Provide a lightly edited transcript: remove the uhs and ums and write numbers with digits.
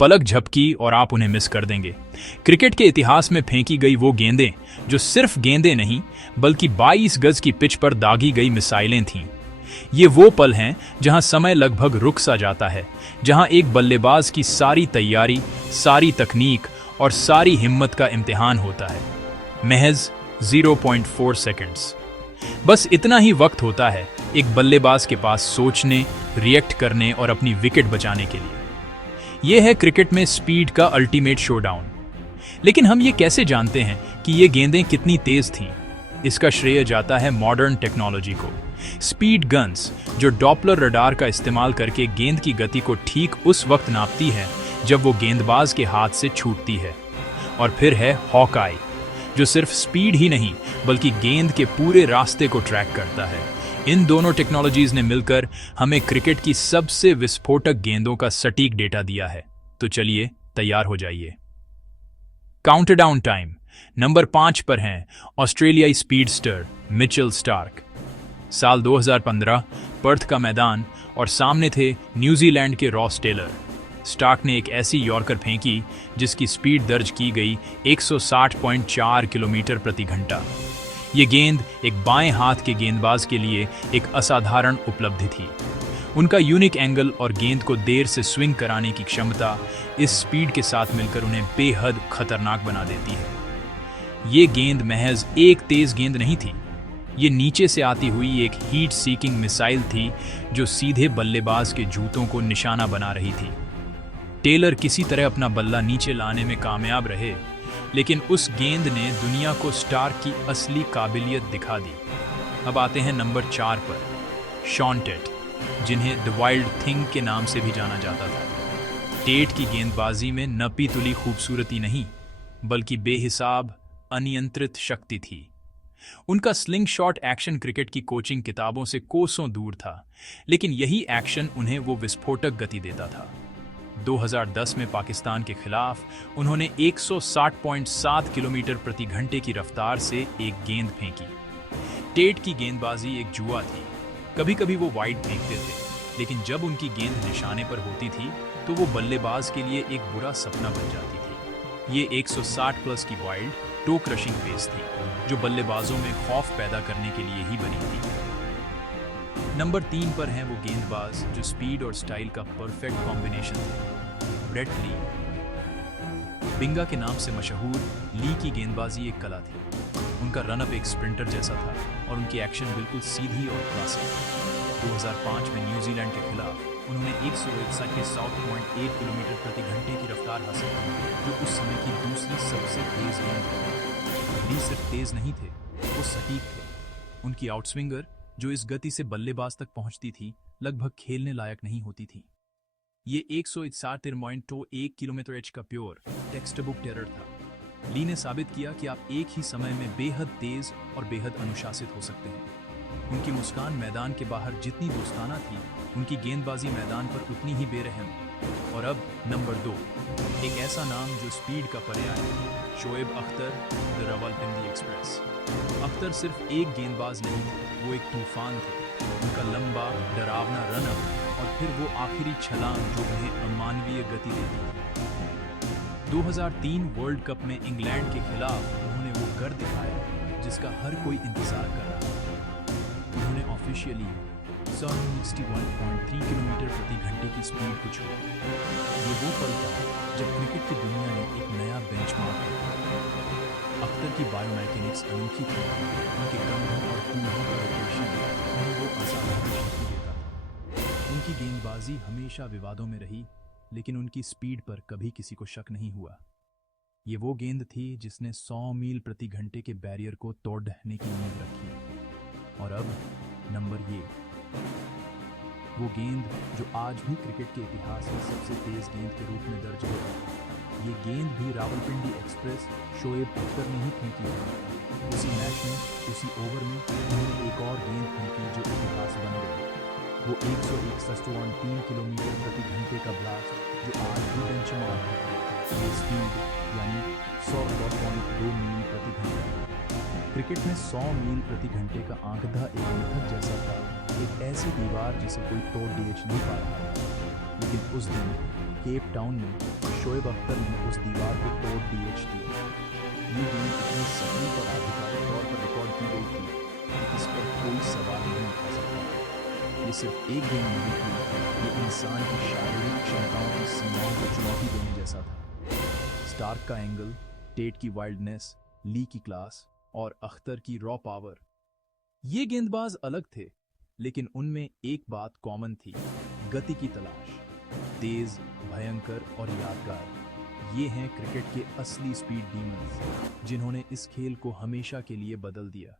पलक झपकी और आप उन्हें मिस कर देंगे। क्रिकेट के इतिहास में फेंकी गई वो गेंदें जो सिर्फ गेंदें नहीं बल्कि 22 गज की पिच पर दागी गई मिसाइलें थीं। ये वो पल हैं जहां समय लगभग रुक सा जाता है, जहां एक बल्लेबाज की सारी तैयारी, सारी तकनीक और सारी हिम्मत का इम्तिहान होता है। महज 0.4 सेकंड्स। बस इतना ही वक्त होता है एक बल्लेबाज के पास सोचने, रिएक्ट करने और अपनी विकेट बचाने के लिए। यह है क्रिकेट में स्पीड का अल्टीमेट शोडाउन। लेकिन हम ये कैसे जानते हैं कि ये गेंदें कितनी तेज थीं? इसका श्रेय जाता है मॉडर्न टेक्नोलॉजी को। स्पीड गन्स, जो डॉपलर रडार का इस्तेमाल करके गेंद की गति को ठीक उस वक्त नापती है जब वो गेंदबाज के हाथ से छूटती है। और फिर है हॉकआई, जो सिर्फ स्पीड ही नहीं बल्कि गेंद के पूरे रास्ते को ट्रैक करता है। इन दोनों टेक्नोलॉजीज ने मिलकर हमें क्रिकेट की सबसे विस्फोटक गेंदों का सटीक डेटा दिया है। तो चलिए तैयार हो जाइए। Countdown time. नंबर 5 पर हैं ऑस्ट्रेलियाई स्पीडस्टर मिचेल स्टार्क। साल 2015, पर्थ का मैदान और सामने थे न्यूजीलैंड के रॉस टेलर। स्टार्क ने एक ऐसी यॉर्कर फेंकी जिसकी स्पीड दर्ज की गई 160.4 किलोमीटर प्रति घंटा। ये गेंद एक बाएं हाथ के गेंदबाज के लिए एक असाधारण उपलब्धि थी। उनका यूनिक एंगल और गेंद को देर से स्विंग कराने की क्षमता इस स्पीड के साथ मिलकर उन्हें बेहद खतरनाक बना देती है। ये गेंद महज एक तेज गेंद नहीं थी, ये नीचे से आती हुई एक हीट सीकिंग मिसाइल थी जो सीधे बल्लेबाज के जूतों को निशाना बना रही थी। टेलर किसी तरह अपना बल्ला नीचे लाने में कामयाब रहे, लेकिन उस गेंद ने दुनिया को स्टार्क की असली काबिलियत दिखा दी। अब आते हैं नंबर 4 पर, शॉन टेट, जिन्हें द वाइल्ड थिंग के नाम से भी जाना जाता था। टेट की गेंदबाजी में नपी तुली खूबसूरती नहीं बल्कि बेहिसाब अनियंत्रित शक्ति थी। उनका स्लिंग शॉट एक्शन क्रिकेट की कोचिंग किताबों से कोसों दूर था, लेकिन यही एक्शन उन्हें वो विस्फोटक गति देता था। 2010 में पाकिस्तान के खिलाफ उन्होंने 160.7 किलोमीटर प्रति घंटे की रफ्तार से एक गेंद फेंकी। टेट की गेंदबाजी एक जुआ थी। कभी कभी वो वाइड फेंकते थे, लेकिन जब उनकी गेंद निशाने पर होती थी तो वो बल्लेबाज के लिए एक बुरा सपना बन जाती थी। ये 160 प्लस की वाइल्ड टो क्रशिंग पेस थी, जो बल्लेबाजों में खौफ पैदा करने के लिए ही बनी थी। नंबर 3 पर हैं वो गेंदबाज जो स्पीड और स्टाइल का परफेक्ट कॉम्बिनेशन थे, ब्रेट ली। बिंगा के नाम से मशहूर ली की गेंदबाजी एक कला थी। उनका रनअप एक स्प्रिंटर जैसा था और उनकी एक्शन बिल्कुल सीधी और क्लासिक। 2005 में न्यूजीलैंड के खिलाफ उन्होंने 161.8 किलोमीटर प्रति घंटे की रफ्तार हासिल की, जो उस समय की दूसरी सबसे तेज गेंद थी। ली सिर्फ तेज नहीं थे, वो सटीक थे। उनकी आउटस्विंगर जो इस गति से बल्लेबाज तक पहुंचती थी, लगभग खेलने लायक नहीं होती थी। ये 161.1 किलोमीटर एच का प्योर टेक्स्ट बुक टेरर था। ली ने साबित किया कि आप एक ही समय में बेहद तेज और बेहद अनुशासित हो सकते हैं। उनकी मुस्कान मैदान के बाहर जितनी दोस्ताना थी, उनकी गेंदबाजी मैदान पर उतनी ही बेरहम। और अब नंबर 2, एक ऐसा नाम जो स्पीड का पर्याय है, शोएब अख्तर, द रावलपिंडी एक्सप्रेस। अख्तर सिर्फ एक गेंदबाज नहीं थे, वो एक तूफान थे। उनका लंबा डरावना रनअप और फिर वो आखिरी छलांग जो उन्हें अमानवीय गति देती थी। 2003 वर्ल्ड कप में इंग्लैंड के खिलाफ उन्होंने वो कर दिखाया जिसका हर कोई इंतजार कर रहा था। उन्होंने ऑफिशियली 161.3 किलोमीटर प्रति घंटे की स्पीड को छोड़ा। ये वो पल था जब क्रिकेट की दुनिया ने एक नया बेंचमार्क रखा। अख्तर की बायोमैकेनिक्स अनोखी थी। उनके कंधों और कूल्हों का रोटेशन उन्हें वो असाधारण शक्ति देता था। उनकी गेंदबाजी हमेशा विवादों में रही, लेकिन उनकी स्पीड पर कभी किसी को शक नहीं हुआ। ये वो गेंद थी जिसने 100 मील प्रति घंटे के बैरियर को तोड़ ढहने की नींव रखी। और अब नंबर ये, वो गेंद जो आज भी क्रिकेट के इतिहास में सबसे तेज गेंद के रूप में दर्ज है। ये गेंद भी रावलपिंडी एक्सप्रेस शोएब अख्तर ने ही फेंकी है। उसी मैच में, उसी ओवर में उन्होंने एक और गेंद फेंकी जो इतिहास बन गई। वो 161.3 किलोमीटर प्रति घंटे का ब्लास्ट जो आज भी बेंचमार्क है। ये स्पीड यानी 100.2 मील प्रति घंटा। क्रिकेट में 100 मील प्रति घंटे का आंकड़ा एक मिथक जैसा था, एक ऐसी दीवार जिसे कोई तोड़ डेच नहीं पा रहा था। लेकिन उस दिन केप टाउन में शोएब अख्तर ने उस दीवार को तोड़ डीएच दिया। ये गेंद इतनी सही और आधिकारिक तौर पर रिकॉर्ड की गई थी कि इस पर कोई सवाल नहीं उठा सकता। ये सिर्फ एक गेंद नहीं थी, ये इंसान की शारीरिक क्षमताओं की सीमाओं को चुनौती देने जैसा था। स्टार्क का एंगल, टेट की वाइल्डनेस, ली की क्लास और अख्तर की रॉ पावर, ये गेंदबाज अलग थे, लेकिन उनमें एक बात कॉमन थी, गति की तलाश। तेज, भयंकर और यादगार, ये हैं क्रिकेट के असली स्पीड डीमंस, जिन्होंने इस खेल को हमेशा के लिए बदल दिया।